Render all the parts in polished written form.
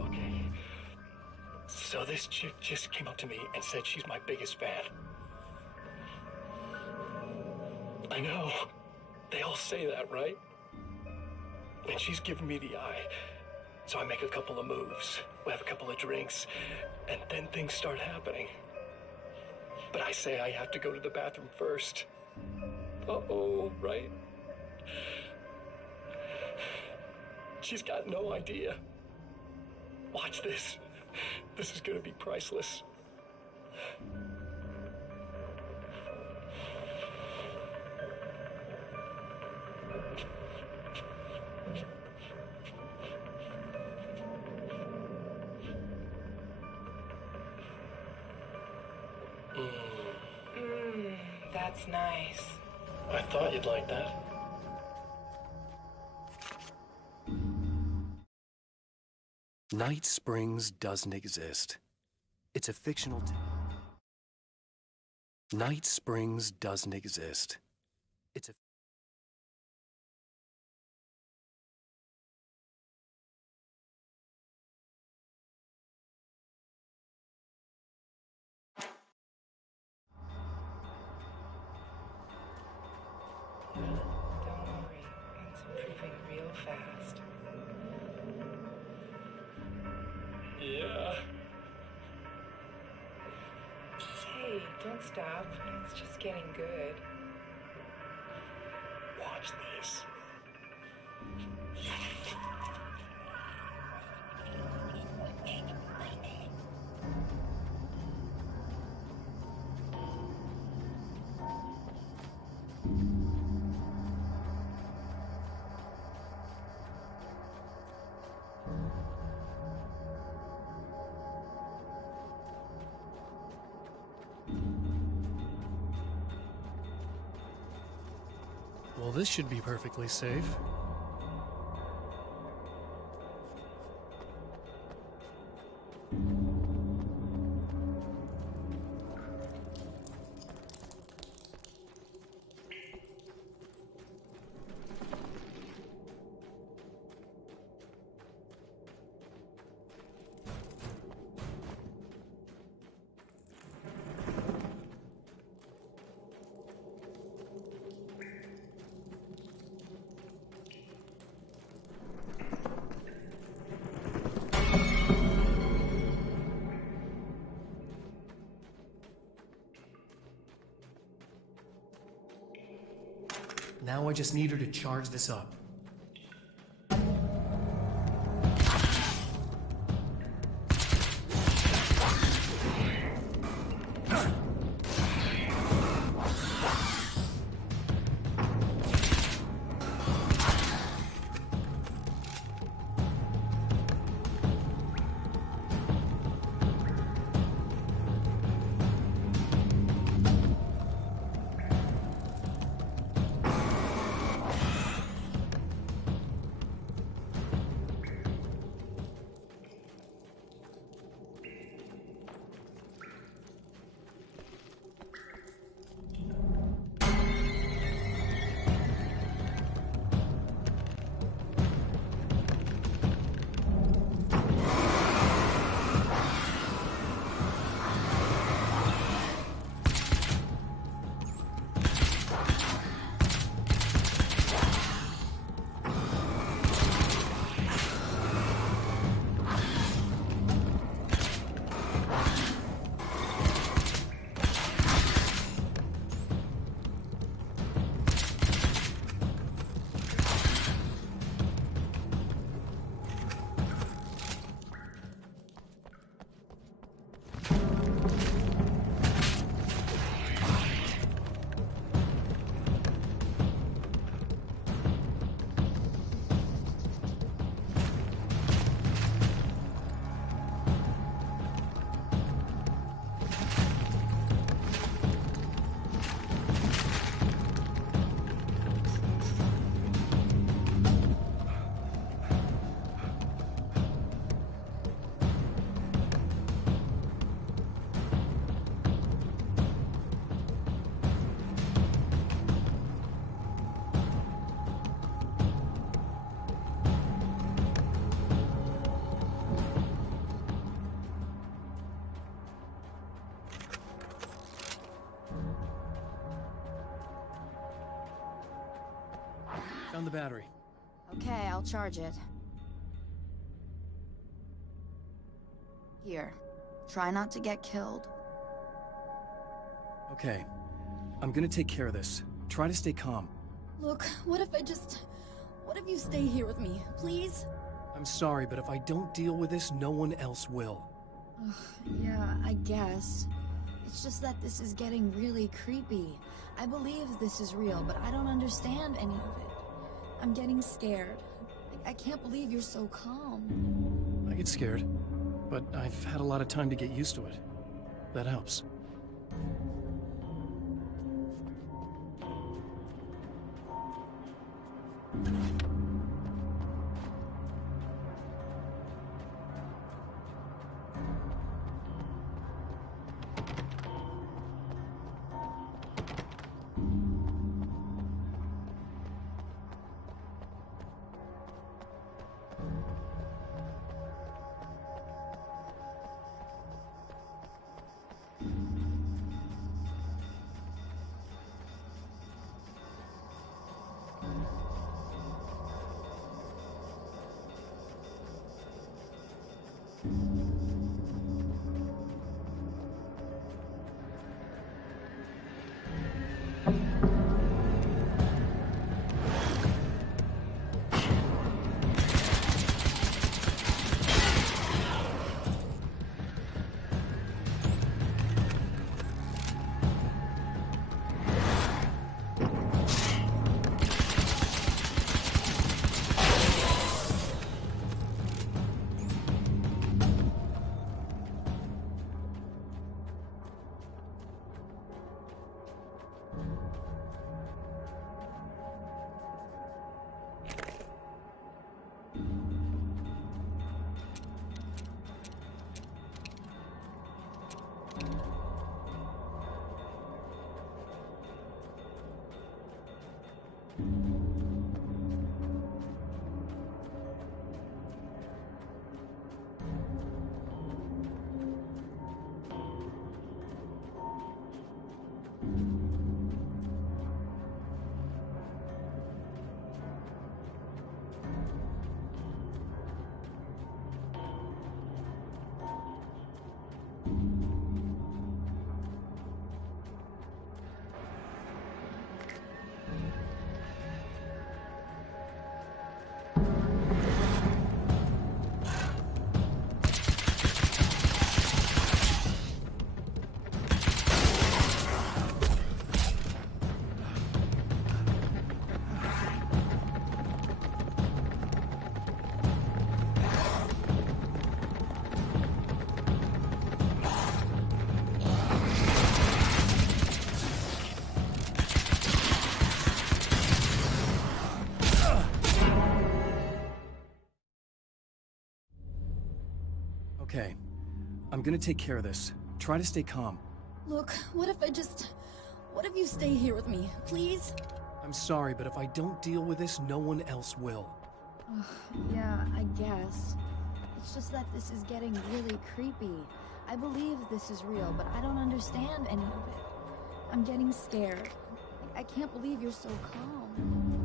Okay. So this chick just came up to me and said she's my biggest fan. I know. They all say that, right? And she's giving me the eye. So I make a couple of moves, we have a couple of drinks, and then things start happening. But I say I have to go to the bathroom first. Uh-oh, right? She's got no idea. Watch this. This is gonna be priceless. That's nice. I thought you'd like that. Night Springs doesn't exist. It's a fictional Night Springs doesn't exist. It's a Don't worry, it's improving real fast. Yeah. Hey, don't stop. It's just getting good. Watch this. Well, this should be perfectly safe. Now I just need her to charge this up. Found the battery. Okay, I'll charge it. Here. Try not to get killed. Okay. I'm gonna take care of this. Try to stay calm. Look, what if you stay here with me, please? I'm sorry, but if I don't deal with this, no one else will. Yeah, I guess. It's just that this is getting really creepy. I believe this is real, but I don't understand any of it. I'm getting scared. I can't believe you're so calm. I get scared, but I've had a lot of time to get used to it. That helps. Okay. I'm gonna take care of this. Try to stay calm. Look, what if you stay here with me, please? I'm sorry, but if I don't deal with this, no one else will. Yeah, I guess. It's just that this is getting really creepy. I believe this is real, but I don't understand any of it. I'm getting scared. I can't believe you're so calm.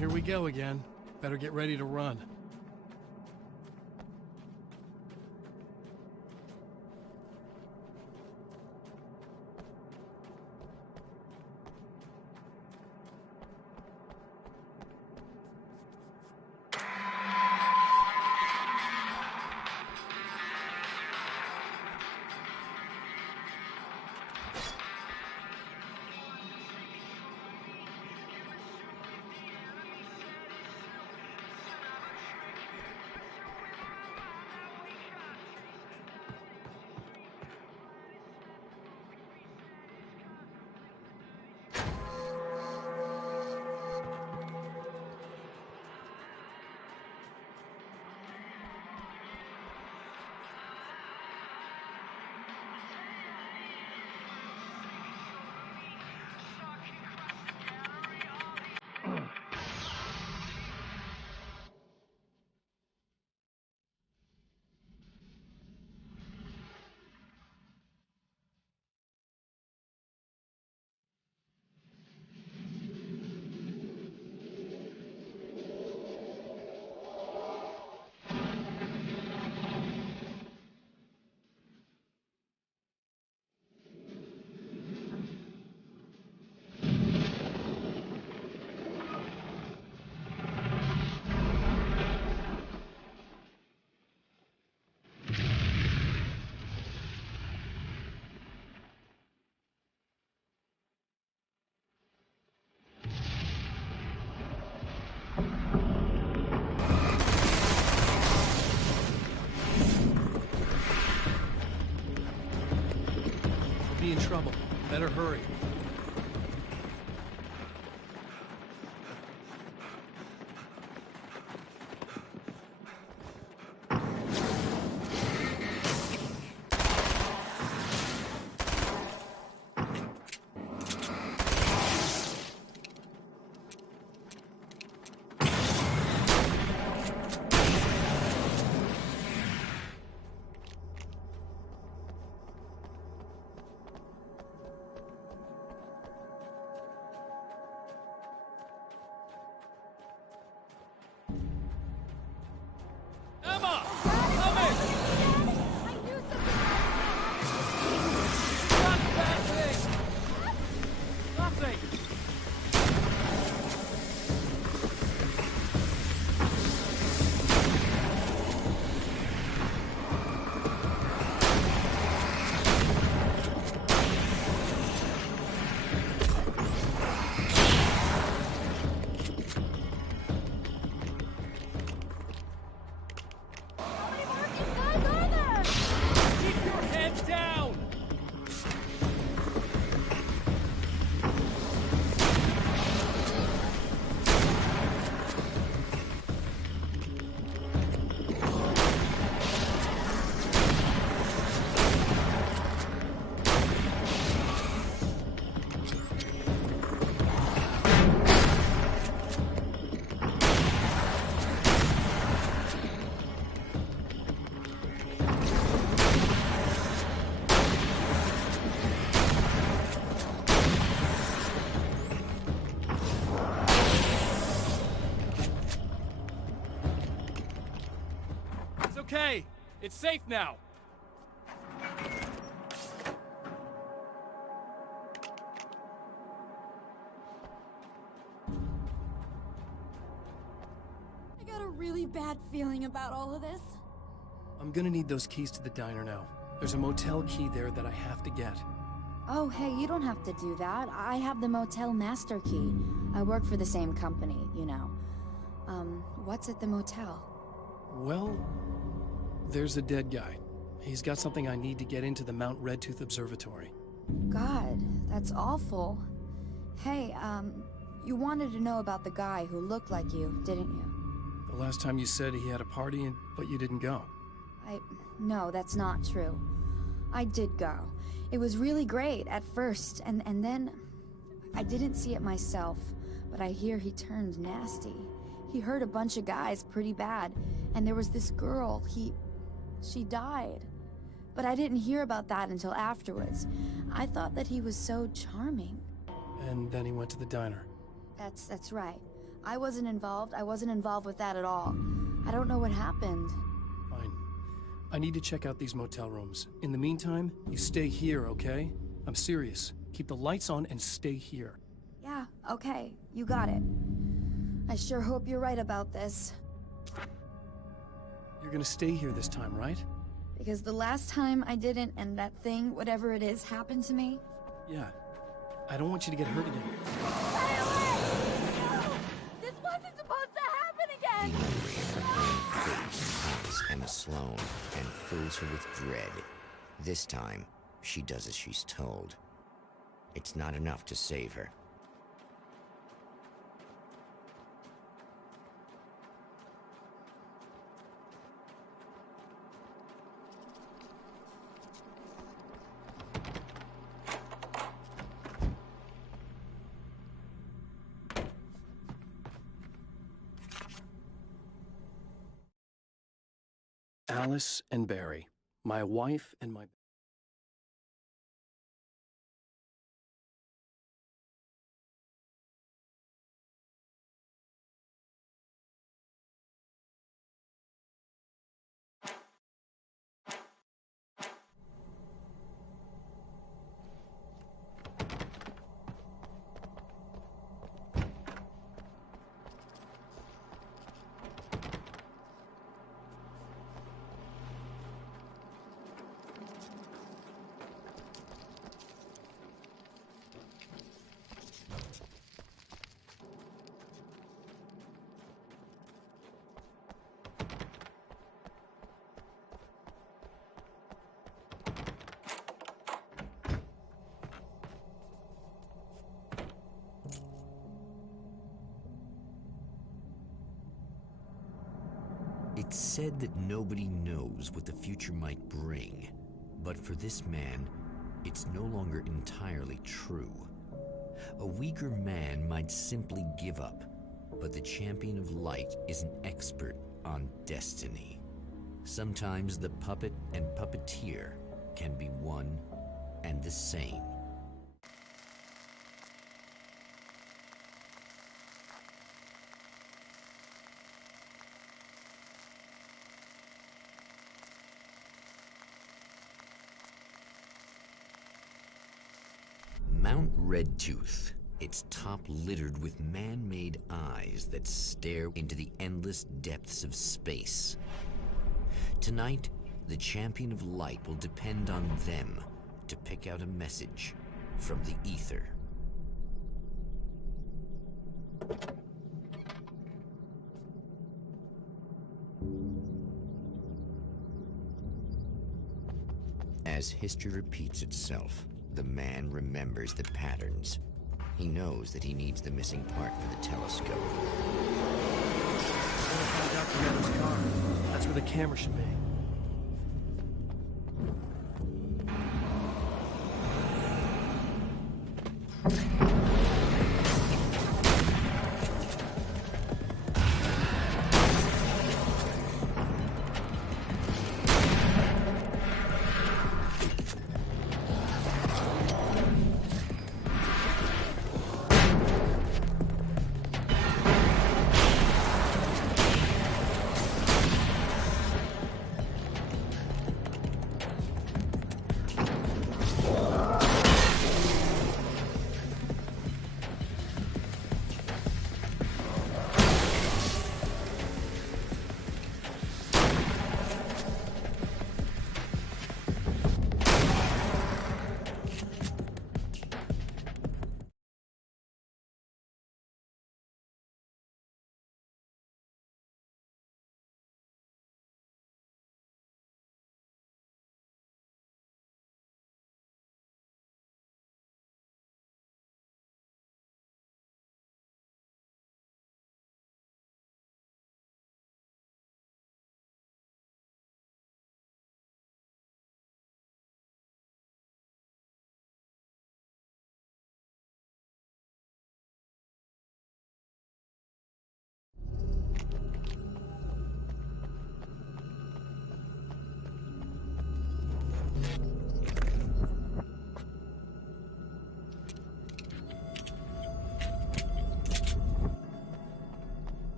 here we go again. Better get ready to run. We'll be in trouble. Better hurry. Emma! Come in! Not passing! Nothing! Keep your head down! It's okay. It's safe now. I got a really bad feeling about all of this. I'm gonna need those keys to the diner now. There's a motel key there that I have to get. Oh, hey, you don't have to do that. I have the motel master key. I work for the same company, you know. What's at the motel? Well, there's a dead guy. He's got something I need to get into the Mount Redtooth Observatory. God, that's awful. Hey, you wanted to know about the guy who looked like you, didn't you? The last time you said he had a party, but you didn't go. No, that's not true. I did go. It was really great at first, and then I didn't see it myself, but I hear he turned nasty. He hurt a bunch of guys pretty bad, and there was this girl, she died. But I didn't hear about that until afterwards. I thought that he was so charming. And then he went to the diner. That's right. I wasn't involved. I wasn't involved with that at all. I don't know what happened. Fine. I need to check out these motel rooms. In the meantime, you stay here, okay? I'm serious. Keep the lights on and stay here. Yeah, okay. You got it. I sure hope you're right about this. You're gonna stay here this time, right? Because the last time I didn't, and that thing, whatever it is, happened to me. Yeah. I don't want you to get hurt again. Stay away! No! This wasn't supposed to happen again! Haunts Emma Sloan and fills her with dread. This time, she does as she's told. It's not enough to save her. Alice and Barry. My wife and my... It's said that nobody knows what the future might bring, but for this man, it's no longer entirely true. A weaker man might simply give up, but the Champion of Light is an expert on destiny. Sometimes the puppet and puppeteer can be one and the same. Mount Redtooth, its top littered with man-made eyes that stare into the endless depths of space. Tonight, the Champion of Light will depend on them to pick out a message from the ether. As history repeats itself, the man remembers the patterns. He knows that he needs the missing part for the telescope. Find out the man's car. That's where the camera should be.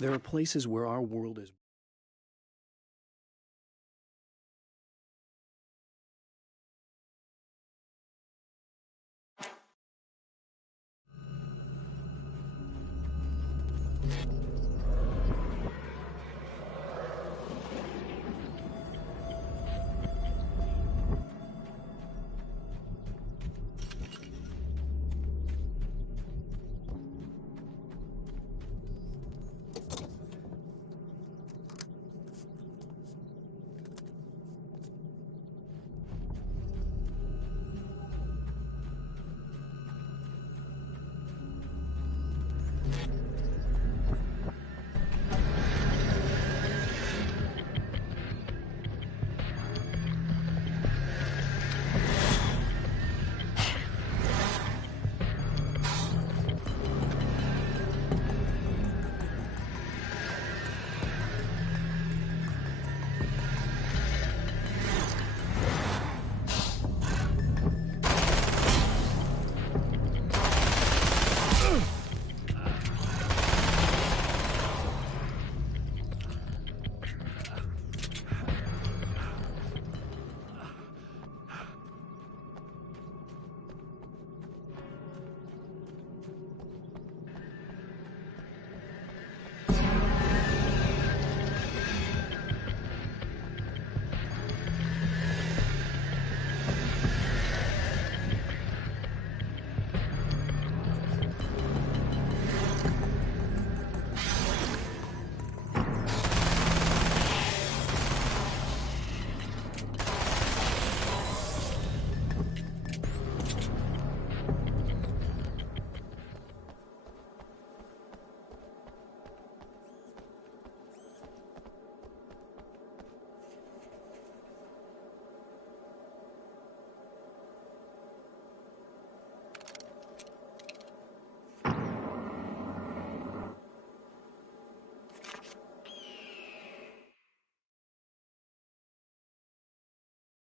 There are places where our world is.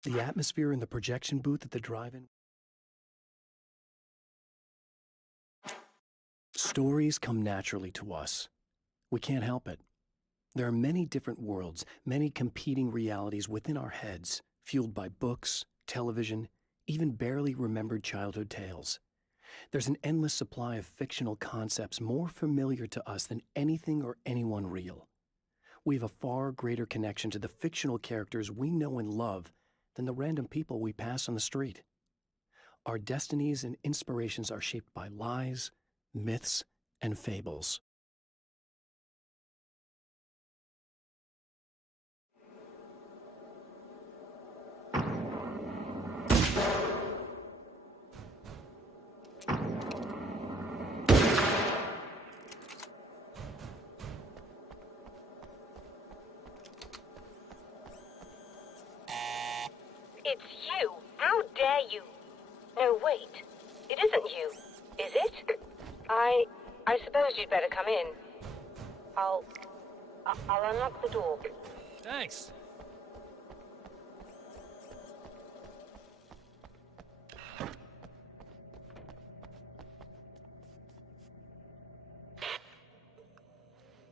The atmosphere in the projection booth at the drive-in. Stories come naturally to us. We can't help it. There are many different worlds, many competing realities within our heads, fueled by books, television, even barely remembered childhood tales. There's an endless supply of fictional concepts more familiar to us than anything or anyone real. We have a far greater connection to the fictional characters we know and love than the random people we pass on the street. Our destinies and inspirations are shaped by lies, myths, and fables. It's you! How dare you! No, wait. It isn't you. Is it? I suppose you'd better come in. I'll unlock the door. Thanks.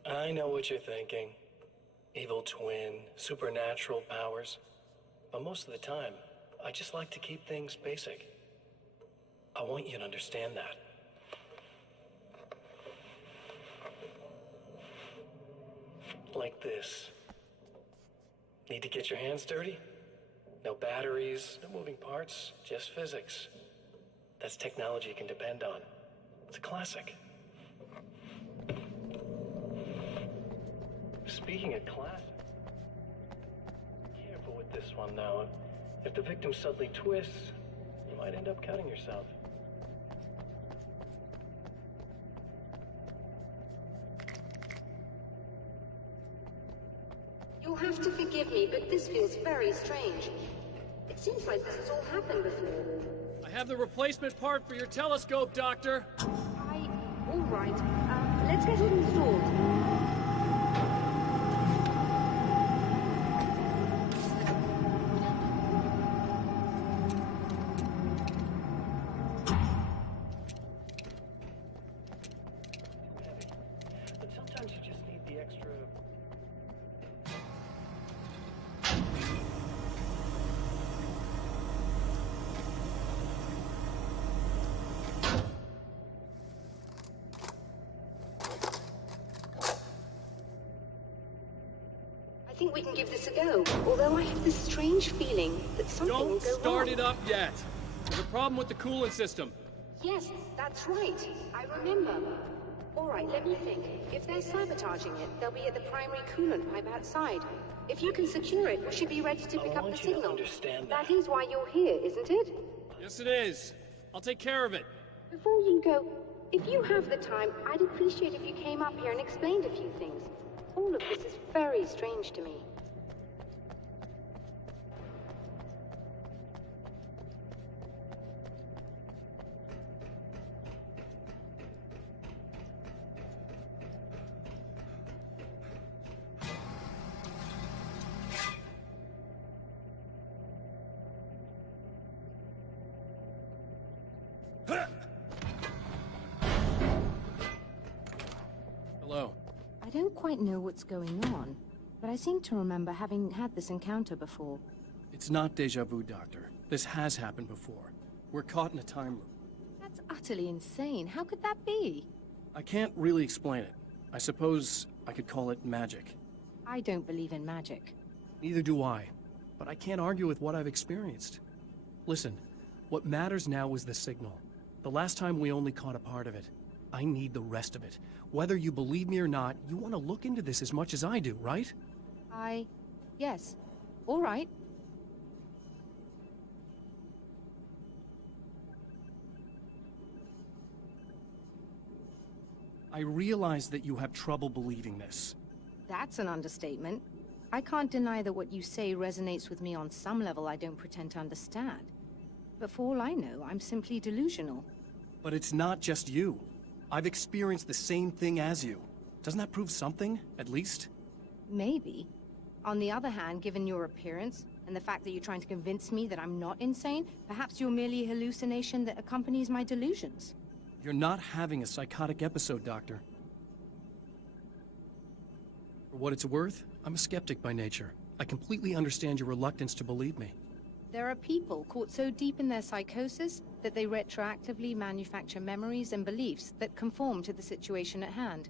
I know what you're thinking. Evil twin, supernatural powers. But most of the time, I just like to keep things basic. I want you to understand that. Like this. Need to get your hands dirty? No batteries, no moving parts, just physics. That's technology you can depend on. It's a classic. Speaking of classic, careful with this one now. If the victim suddenly twists, you might end up cutting yourself. You'll have to forgive me, but this feels very strange. It seems like this has all happened before. I have the replacement part for your telescope, Doctor. All right. Let's get it installed. But sometimes you just need the I think we can give this a go, although I have this strange feeling that something will Don't go start wrong. it up yet. There's a problem with the coolant system. Yes, that's right. I remember. All right, let me think. If they're sabotaging it, they'll be at the primary coolant pipe outside. If you can secure it, we should be ready to pick up the want you to signal. understand That is why you're here, isn't it? Yes, it is. I'll take care of it. Before you go, if you have the time, I'd appreciate if you came up here and explained a few things. All of this is very strange to me. Hello. I don't quite know what's going on, but I seem to remember having had this encounter before. It's not deja vu, Doctor. This has happened before. We're caught in a time loop. That's utterly insane. How could that be? I can't really explain it. I suppose I could call it magic. I don't believe in magic. Neither do I. But I can't argue with what I've experienced. Listen, what matters now is the signal. The last time we only caught a part of it. I need the rest of it. Whether you believe me or not, you want to look into this as much as I do, right? Yes. All right. I realize that you have trouble believing this. That's an understatement. I can't deny that what you say resonates with me on some level I don't pretend to understand. But for all I know, I'm simply delusional. But it's not just you. I've experienced the same thing as you. Doesn't that prove something, at least? Maybe. On the other hand, given your appearance, and the fact that you're trying to convince me that I'm not insane, perhaps you're merely a hallucination that accompanies my delusions. You're not having a psychotic episode, Doctor. For what it's worth, I'm a skeptic by nature. I completely understand your reluctance to believe me. There are people caught so deep in their psychosis that they retroactively manufacture memories and beliefs that conform to the situation at hand.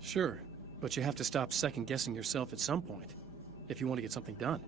Sure, but you have to stop second-guessing yourself at some point, if you want to get something done.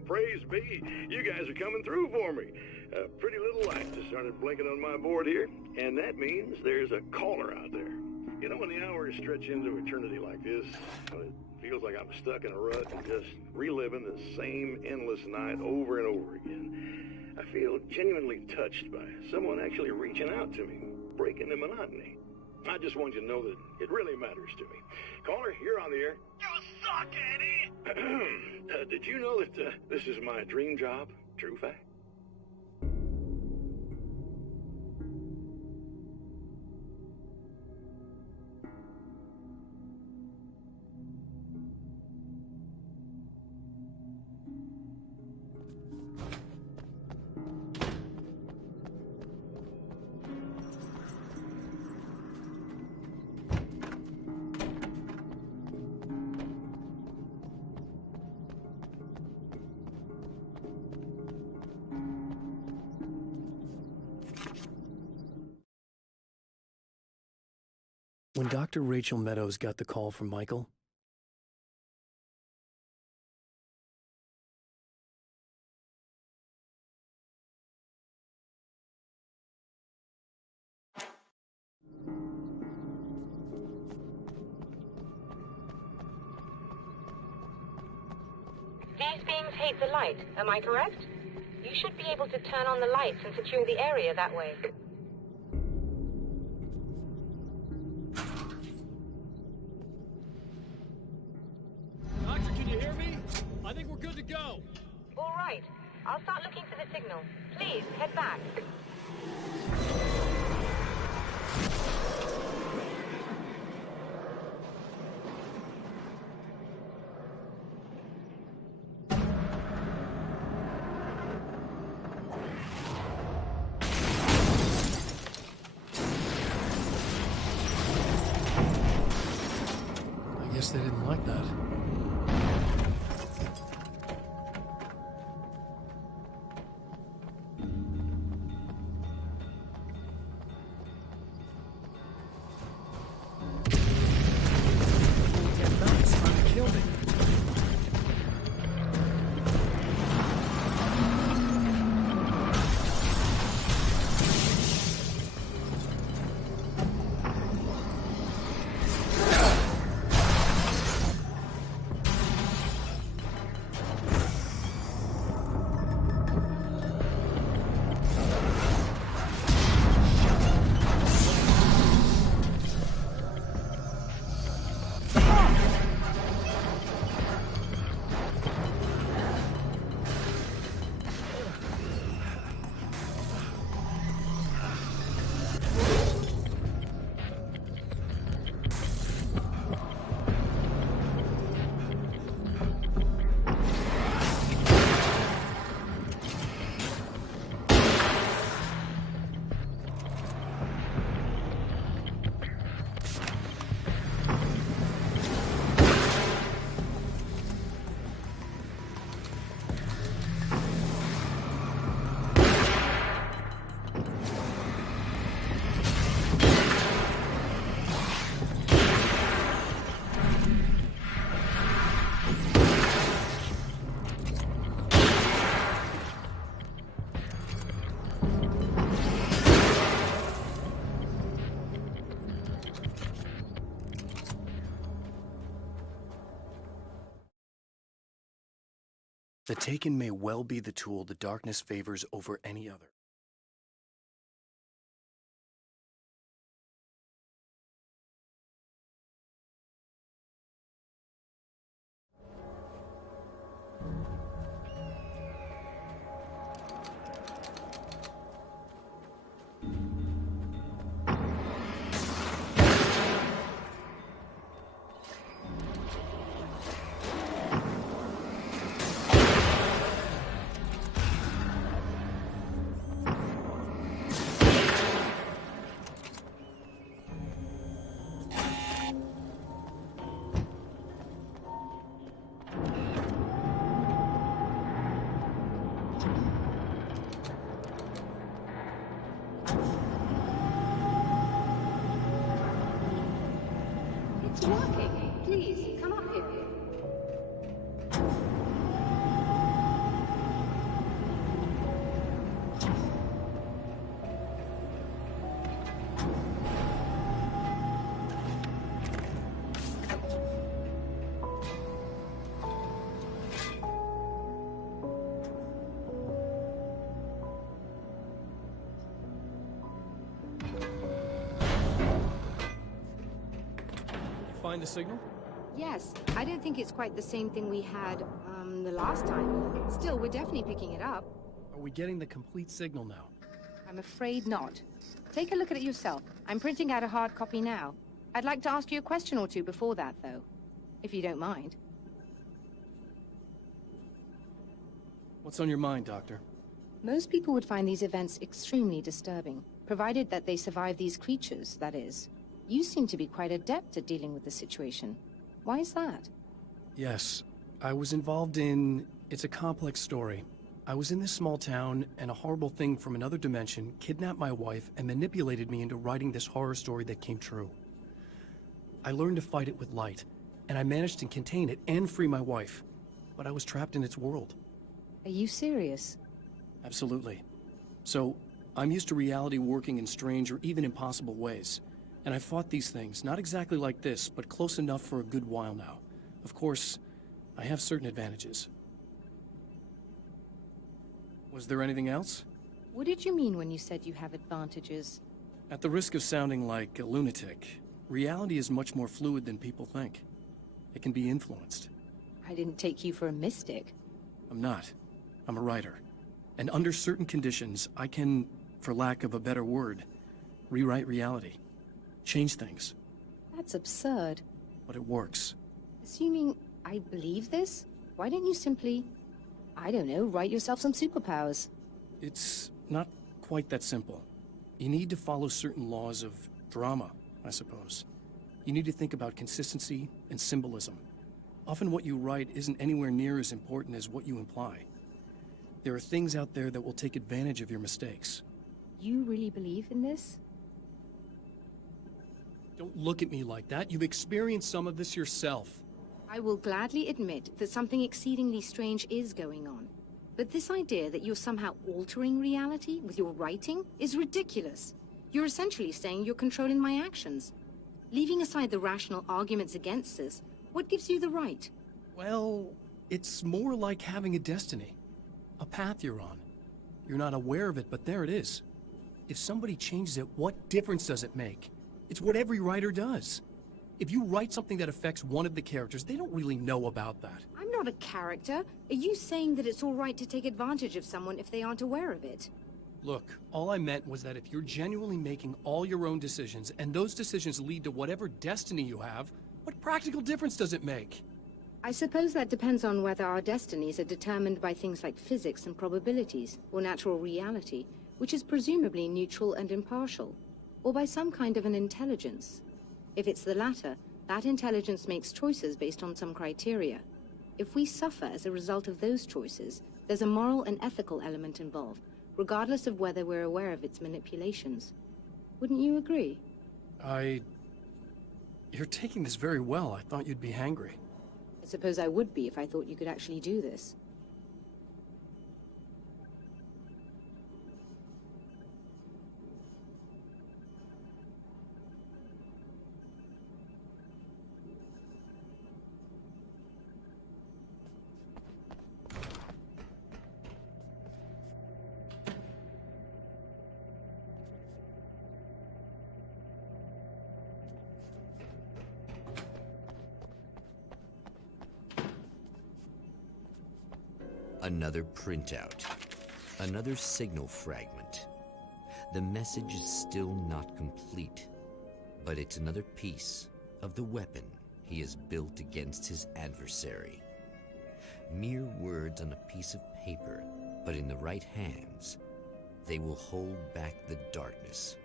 praise be. You guys are coming through for me. A pretty little light just started blinking on my board here, and that means there's a caller out there. You know, when the hours stretch into eternity like this, when it feels like I'm stuck in a rut and just reliving the same endless night over and over again, I feel genuinely touched by someone actually reaching out to me, breaking the monotony. I just want you to know that it really matters to me. Caller, you're on the air. You suck, Eddie! Did you know that this is my dream job? True fact? When Dr. Rachel Meadows got the call from Michael, These beings hate the light, am I correct? You should be able to turn on the lights and secure the area that way. Doctor, can you hear me? I think we're good to go. All right. I'll start looking for the signal. Please, head back. I guess they didn't like that. The Taken may well be the tool the darkness favors over any other. Find the signal? Yes, I don't think it's quite the same thing we had, the last time. Still, we're definitely picking it up. Are we getting the complete signal now? I'm afraid not. Take a look at it yourself. I'm printing out a hard copy now. I'd like to ask you a question or two before that, though. If you don't mind. What's on your mind, Doctor? Most people would find these events extremely disturbing, provided that they survive these creatures, that is. You seem to be quite adept at dealing with the situation. Why is that? Yes, I was involved in... It's a complex story. I was in this small town, and a horrible thing from another dimension kidnapped my wife and manipulated me into writing this horror story that came true. I learned to fight it with light, and I managed to contain it and free my wife. But I was trapped in its world. Are you serious? Absolutely. So, I'm used to reality working in strange or even impossible ways. And I've fought these things, not exactly like this, but close enough for a good while now. Of course, I have certain advantages. Was there anything else? What did you mean when you said you have advantages? At the risk of sounding like a lunatic, reality is much more fluid than people think. It can be influenced. I didn't take you for a mystic. I'm not. I'm a writer. And under certain conditions, I can, for lack of a better word, rewrite reality. Change things. That's absurd. But it works. Assuming I believe this, why don't you simply, I don't know, write yourself some superpowers? It's not quite that simple. You need to follow certain laws of drama, I suppose. You need to think about consistency and symbolism. Often what you write isn't anywhere near as important as what you imply. There are things out there that will take advantage of your mistakes. You really believe in this? Don't look at me like that. You've experienced some of this yourself. I will gladly admit that something exceedingly strange is going on. But this idea that you're somehow altering reality with your writing is ridiculous. You're essentially saying you're controlling my actions. Leaving aside the rational arguments against this, what gives you the right? Well, it's more like having a destiny. A path you're on. You're not aware of it, but there it is. If somebody changes it, what difference does it make? It's what every writer does. If you write something that affects one of the characters, they don't really know about that. I'm not a character. Are you saying that it's all right to take advantage of someone if they aren't aware of it? Look, all I meant was that if you're genuinely making all your own decisions, and those decisions lead to whatever destiny you have, what practical difference does it make? I suppose that depends on whether our destinies are determined by things like physics and probabilities, or natural reality, which is presumably neutral and impartial, or by some kind of an intelligence. If it's the latter, that intelligence makes choices based on some criteria. If we suffer as a result of those choices, there's a moral and ethical element involved, regardless of whether we're aware of its manipulations. Wouldn't you agree? You're taking this very well. I thought you'd be hangry. I suppose I would be if I thought you could actually do this. Another printout. Another signal fragment. The message is still not complete, but it's another piece of the weapon he has built against his adversary. Mere words on a piece of paper, but in the right hands, they will hold back the darkness.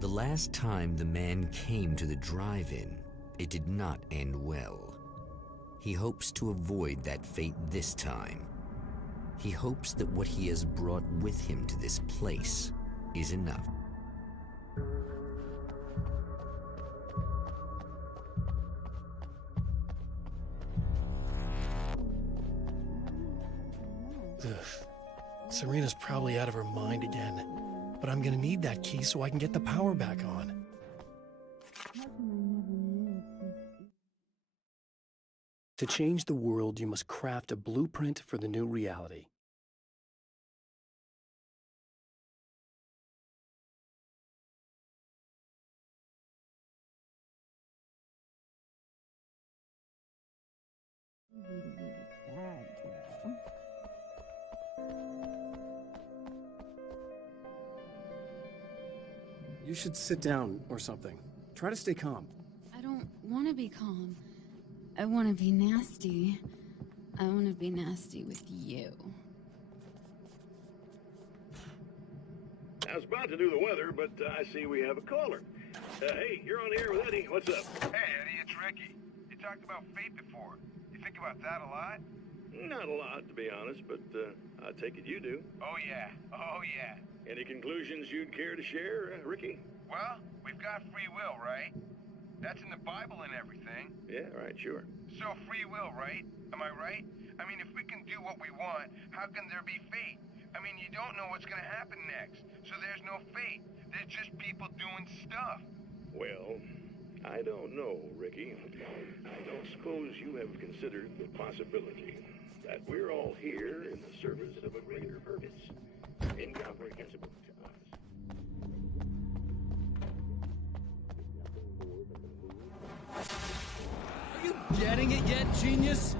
The last time the man came to the drive-in, it did not end well. He hopes to avoid that fate this time. He hopes that what he has brought with him to this place is enough. Ugh. Serena's probably out of her mind again. But I'm gonna need that key so I can get the power back on. To change the world, you must craft a blueprint for the new reality. You should sit down or something. Try to stay calm. I don't want to be calm. I want to be nasty. I want to be nasty with you. I was about to do the weather, but I see we have a caller. Hey, you're on the air with Eddie. What's up? Hey, Eddie, it's Ricky. You talked about fate before. You think about that a lot? Not a lot, to be honest, but I take it you do. Oh, yeah. Oh, yeah. Any conclusions you'd care to share, Ricky? Well, we've got free will, right? That's in the Bible and everything. Yeah, right, sure. So free will, right? Am I right? I mean, if we can do what we want, how can there be fate? I mean, you don't know what's gonna happen next, so there's no fate. There's just people doing stuff. Well, I don't know, Ricky. I don't suppose you have considered the possibility that we're all here in the service of a greater purpose, incomprehensible to us. Are you getting it yet, genius?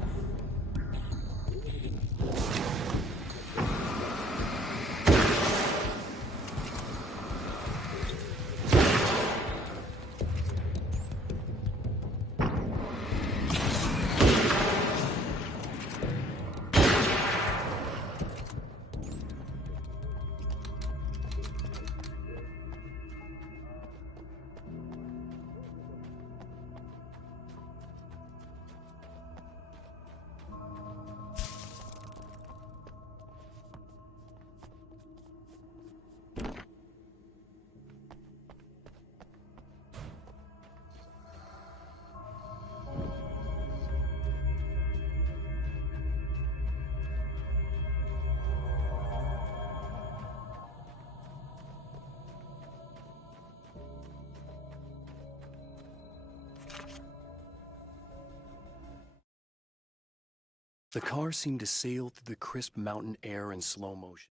The car seemed to sail through the crisp mountain air in slow motion.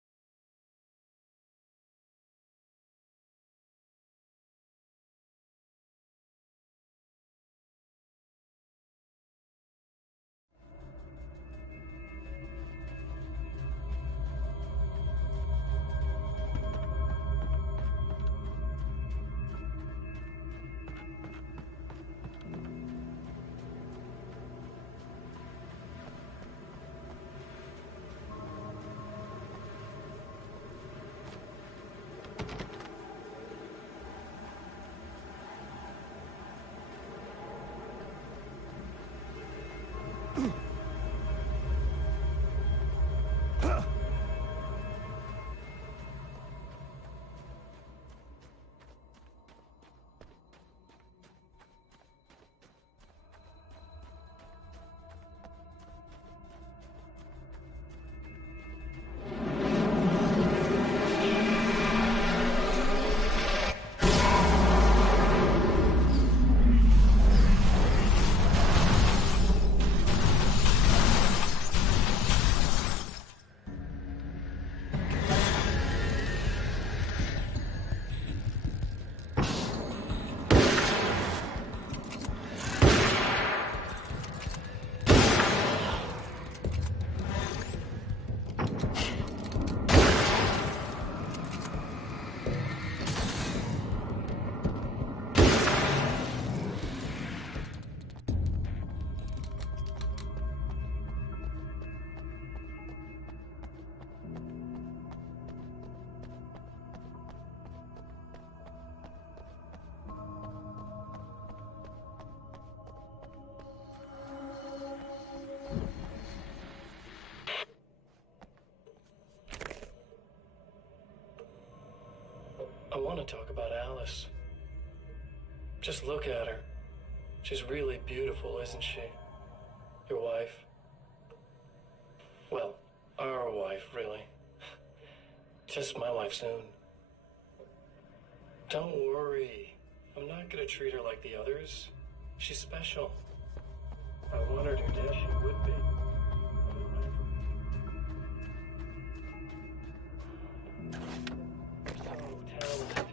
want to talk about Alice. Just look at her. She's really beautiful, isn't she? Your wife. Well, our wife, really. Just my wife soon. Don't worry. I'm not gonna treat her like the others. She's special. I wanted her dead, she would be. So talented.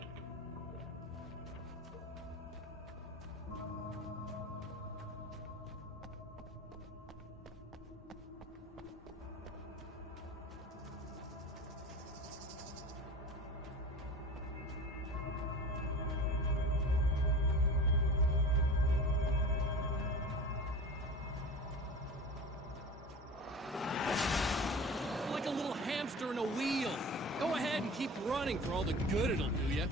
Like a little hamster in a wheel. Go ahead and keep running for all the good it'll do you.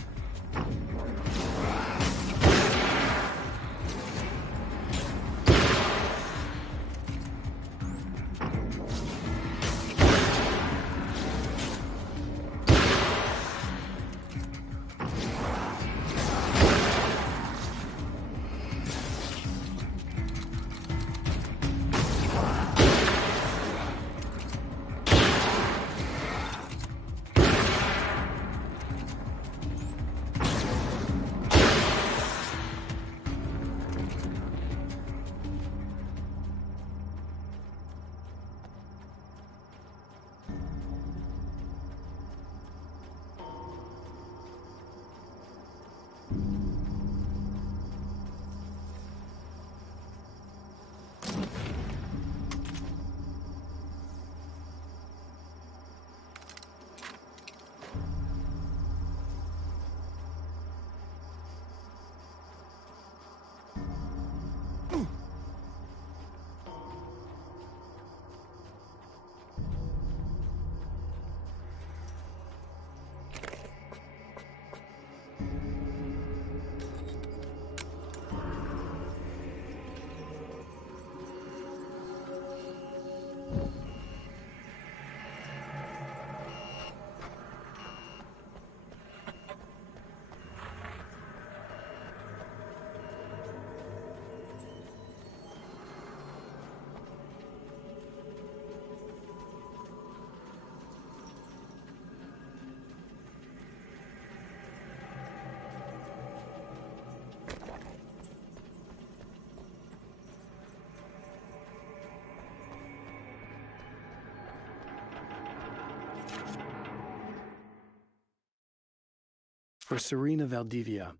For Serena Valdivia.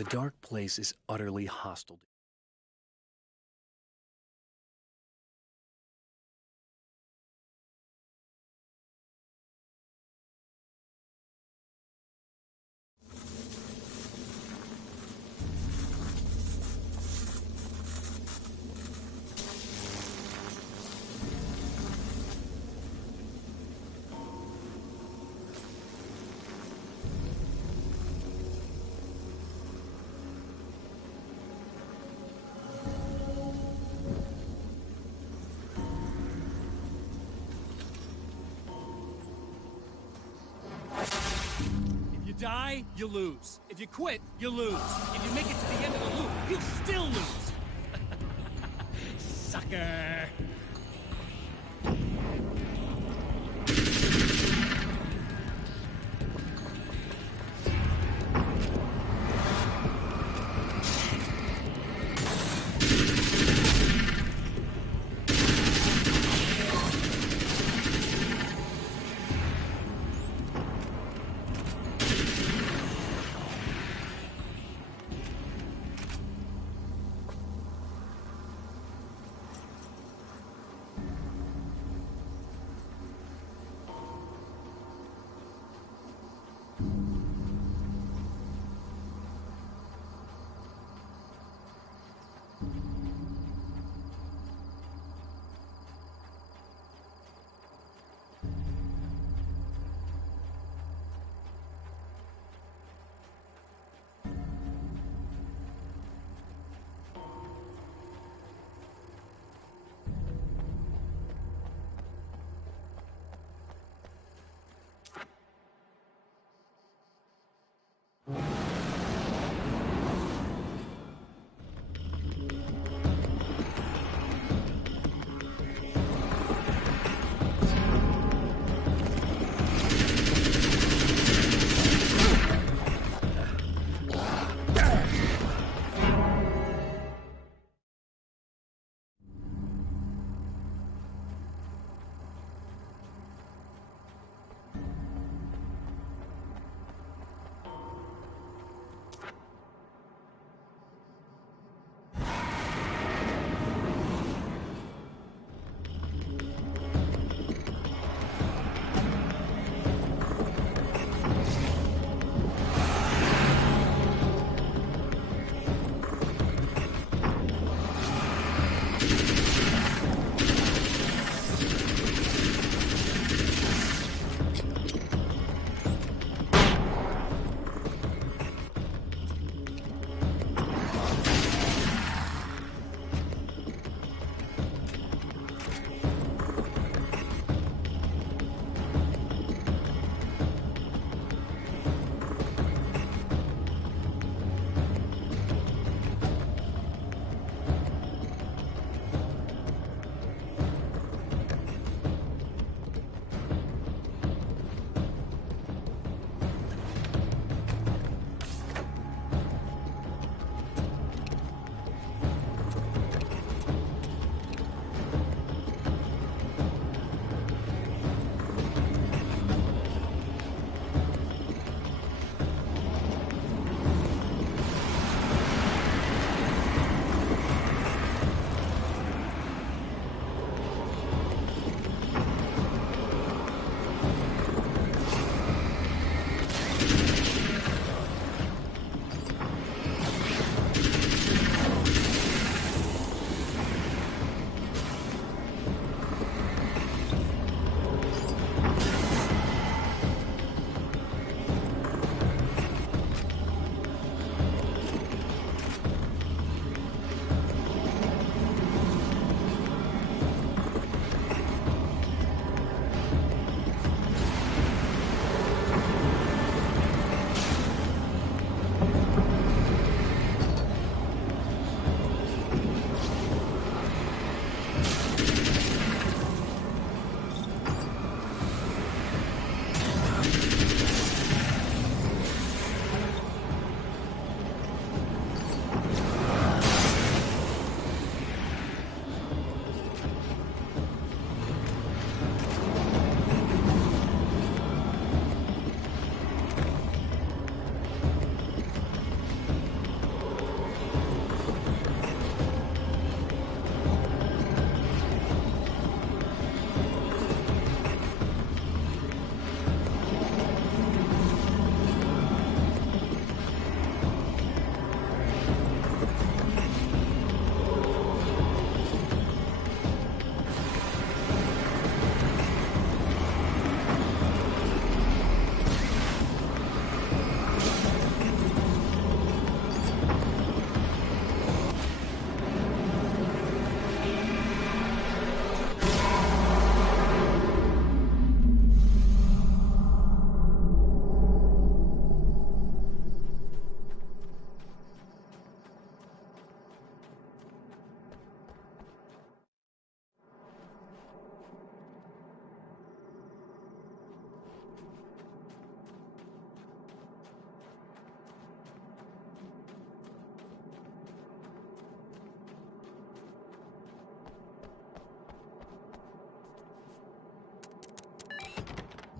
The dark place is utterly hostile. If you die, you lose. If you quit, you lose. If you make it to the end of the loop, you still lose. Sucker.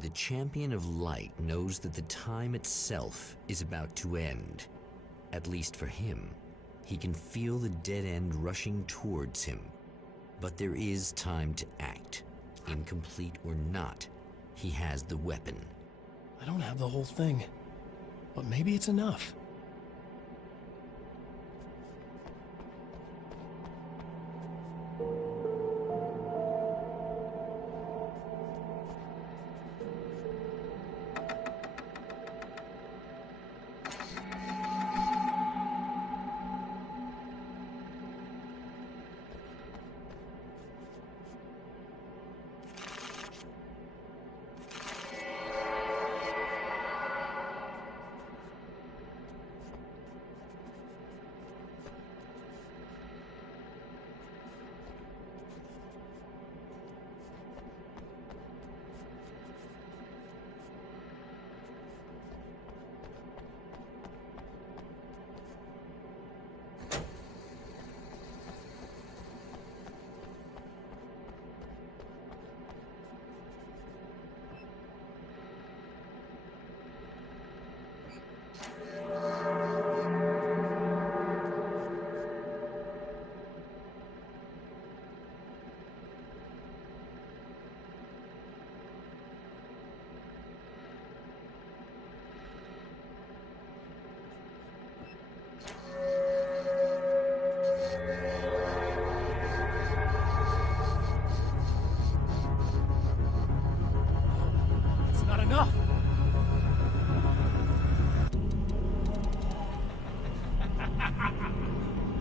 The Champion of Light knows that the time itself is about to end. At least for him. He can feel the dead end rushing towards him. But there is time to act. Incomplete or not, he has the weapon. I don't have the whole thing, but maybe it's enough.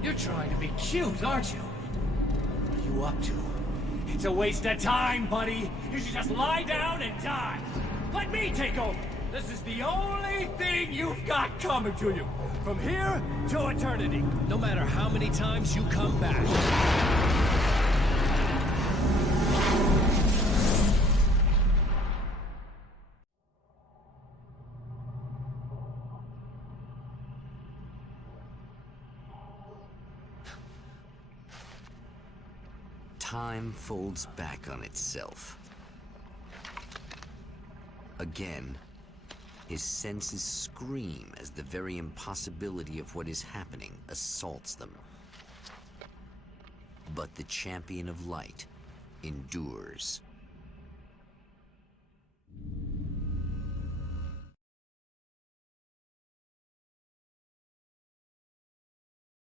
You're trying to be cute, aren't you? What are you up to? It's a waste of time, buddy. You should just lie down and die. Let me take over. This is the only thing you've got coming to you. From here to eternity. No matter how many times you come back. Time folds back on itself. Again, his senses scream as the very impossibility of what is happening assaults them. But the Champion of Light endures.